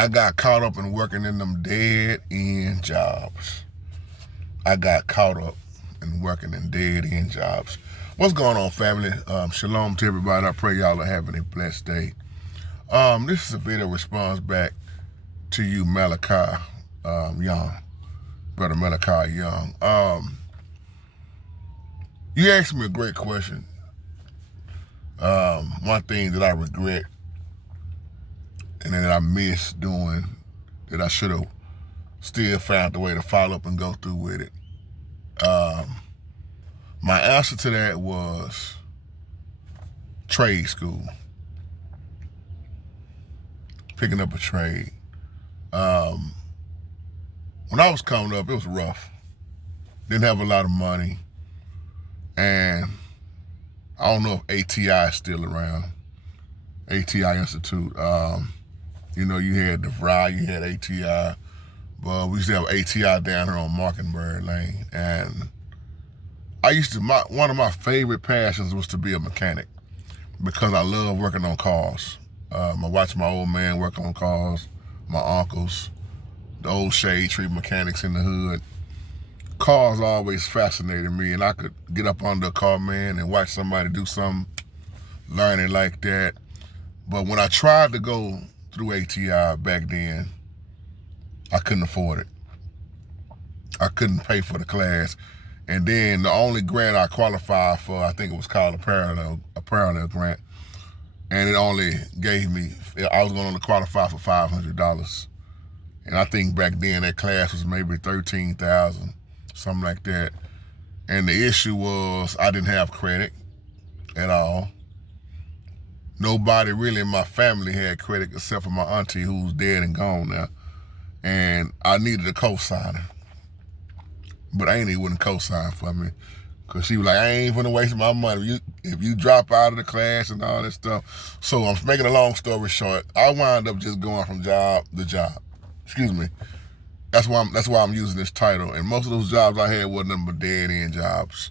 I got caught up in working in them dead-end jobs. I got caught up in working in dead-end jobs. What's going on, family? Shalom to everybody. I pray y'all are having a blessed day. This is a video response back to you, Malachi Young, Brother Malachi Young. You asked me a great question. One thing that I regret and that I missed doing that I should have still found the way to follow up and go through with it. My answer to that was trade school. Picking up a trade. When I was coming up, it was rough. Didn't have a lot of money. And I don't know if ATI is still around. ATI Institute. You had DeVry, you had ATI. But we used to have ATI down here on Mockingbird Lane. And one of my favorite passions was to be a mechanic because I love working on cars. I watched my old man work on cars, my uncles, the old shade tree mechanics in the hood. Cars always fascinated me, and I could get up under a car, man, and watch somebody do something, learn it like that. But when I tried to go through ATI back then, I couldn't afford it. I couldn't pay for the class. And then the only grant I qualified for, I think it was called a parallel grant. And it only gave me, I was going to qualify for $500. And I think back then that class was maybe $13,000, something like that. And the issue was I didn't have credit at all. Nobody really in my family had credit except for my auntie who's dead and gone now. And I needed a co-signer. But Amy wouldn't co-sign for me. Because she was like, I ain't gonna waste my money if you drop out of the class and all that stuff. So I'm making a long story short, I wound up just going from job to job. Excuse me. That's why I'm using this title. And most of those jobs I had wasn't nothing but dead-end jobs.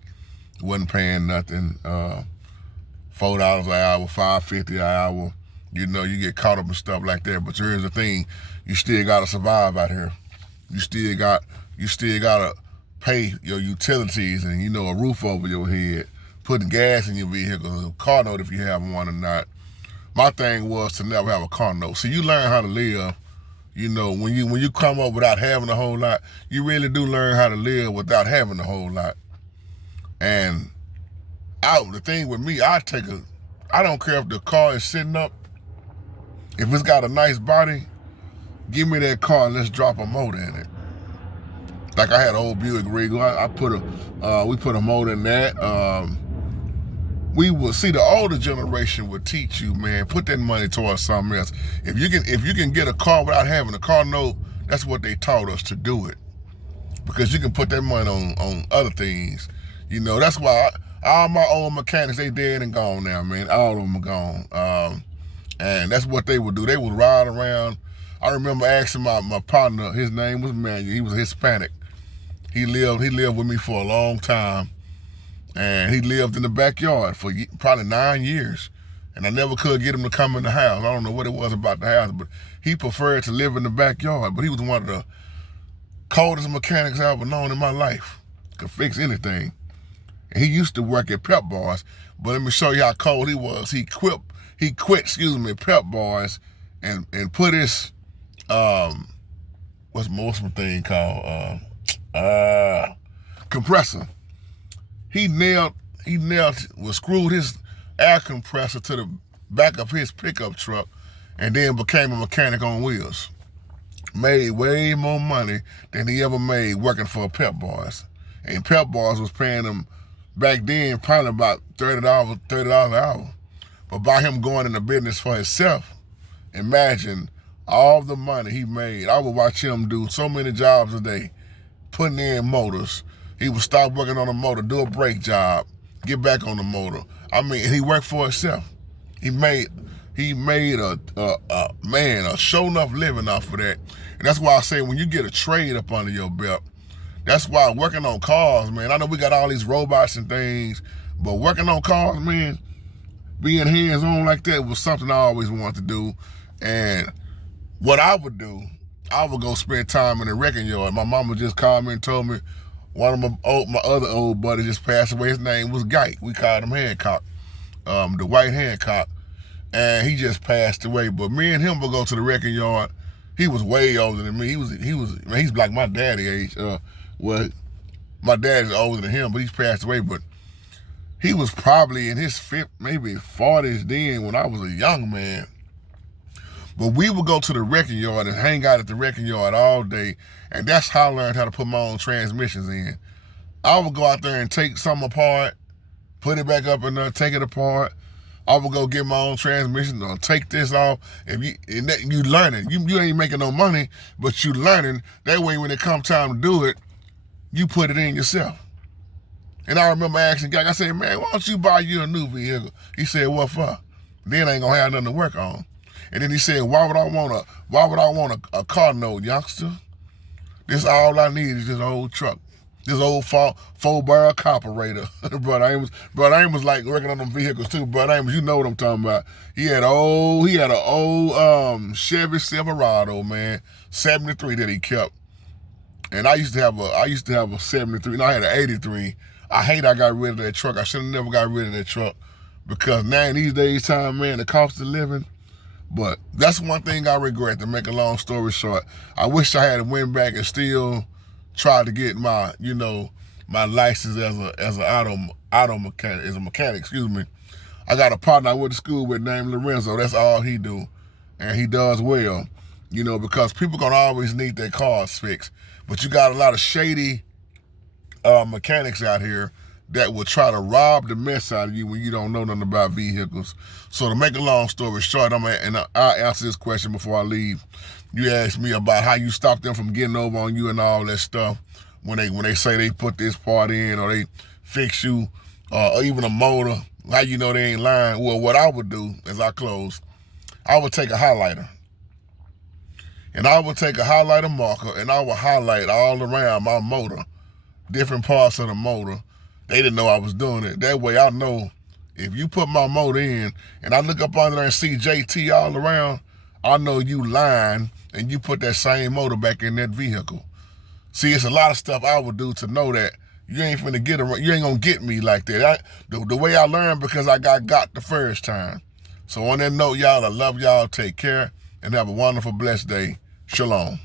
Wasn't paying nothing. $4 an hour, $5.50 an hour. You get caught up in stuff like that. But here's the thing, you still gotta survive out here. You still gotta pay your utilities and, a roof over your head, putting gas in your vehicle, a car note if you have one or not. My thing was to never have a car note. So you learn how to live, when you come up without having a whole lot, you really do learn how to live without having a whole lot. And the thing with me, I don't care if the car is sitting up, if it's got a nice body, give me that car and let's drop a motor in it. Like I had an old Buick Regal. We put a motor in that. The older generation would teach you, man, put that money towards something else. If you can get a car without having a car note, that's what they taught us to do it. Because you can put that money on other things. That's why all my old mechanics, they dead and gone now, man. All of them are gone. And that's what they would do. They would ride around. I remember asking my partner, his name was Manuel, he was Hispanic. He lived with me for a long time, and he lived in the backyard for probably 9 years, and I never could get him to come in the house. I don't know what it was about the house, but he preferred to live in the backyard, but he was one of the coldest mechanics I ever known in my life. Could fix anything. And he used to work at Pep Boys, but let me show you how cold he was. He quit Pep Boys and put his, what's the thing called? Compressor. He screwed his air compressor to the back of his pickup truck and then became a mechanic on wheels. Made way more money than he ever made working for Pep Boys. And Pep Boys was paying him back then probably about $30 an hour. But by him going into business for himself, imagine all the money he made. I would watch him do so many jobs a day, putting in motors. He would stop working on a motor, do a brake job, get back on the motor. I mean, he worked for himself. He made a show enough living off of that. And that's why I say when you get a trade up under your belt, that's why working on cars, man, I know we got all these robots and things, but working on cars, man, being hands-on like that was something I always wanted to do. And what I would do, I would go spend time in the wrecking yard. My mama just called me and told me one of my other old buddies just passed away. His name was Gike. We called him Hancock, the white Hancock, and he just passed away. But me and him would go to the wrecking yard. He was way older than me. He's like my daddy age. Well, my dad is older than him, but he's passed away. But he was probably in his maybe 40s then when I was a young man. But we would go to the wrecking yard and hang out at the wrecking yard all day. And that's how I learned how to put my own transmissions in. I would go out there and take something apart, put it back up in there, take it apart. I would go get my own transmission or take this off. You learning. You ain't making no money, but you learning. That way when it comes time to do it, you put it in yourself. And I remember asking Gak, I said, man, why don't you buy you a new vehicle? He said, what for? Then I ain't gonna have nothing to work on. And then he said, why would I want a car note, youngster? This all I need is this old truck. This old four-barrel carburetor. Brother Amos was like working on them vehicles too. Brother Amos, you know what I'm talking about. He had an old Chevy Silverado, man, 73 that he kept. And I used to have a 73. No, I had an 83. I hate I got rid of that truck. I should have never got rid of that truck because now in these days time, man, the cost of living. But that's one thing I regret, to make a long story short. I wish I had went back and still tried to get my, my license as an auto mechanic, as a mechanic, excuse me. I got a partner I went to school with named Lorenzo. That's all he do. And he does well, because people gonna always need their cars fixed. But you got a lot of shady mechanics out here that will try to rob the mess out of you when you don't know nothing about vehicles. So to make a long story short, I'll answer this question before I leave. You asked me about how you stop them from getting over on you and all that stuff when they say they put this part in or they fix you or even a motor. How you know they ain't lying? Well, what I would do as I close, I would take a highlighter. And I would take a highlighter marker and I would highlight all around my motor, different parts of the motor. They didn't know I was doing it. That way I know if you put my motor in and I look up under there and see JT all around, I know you lying and you put that same motor back in that vehicle. See, it's a lot of stuff I would do to know that you ain't finna you ain't gonna get me like that. The way I learned because I got the first time. So on that note, y'all, I love y'all. Take care and have a wonderful, blessed day. Shalom.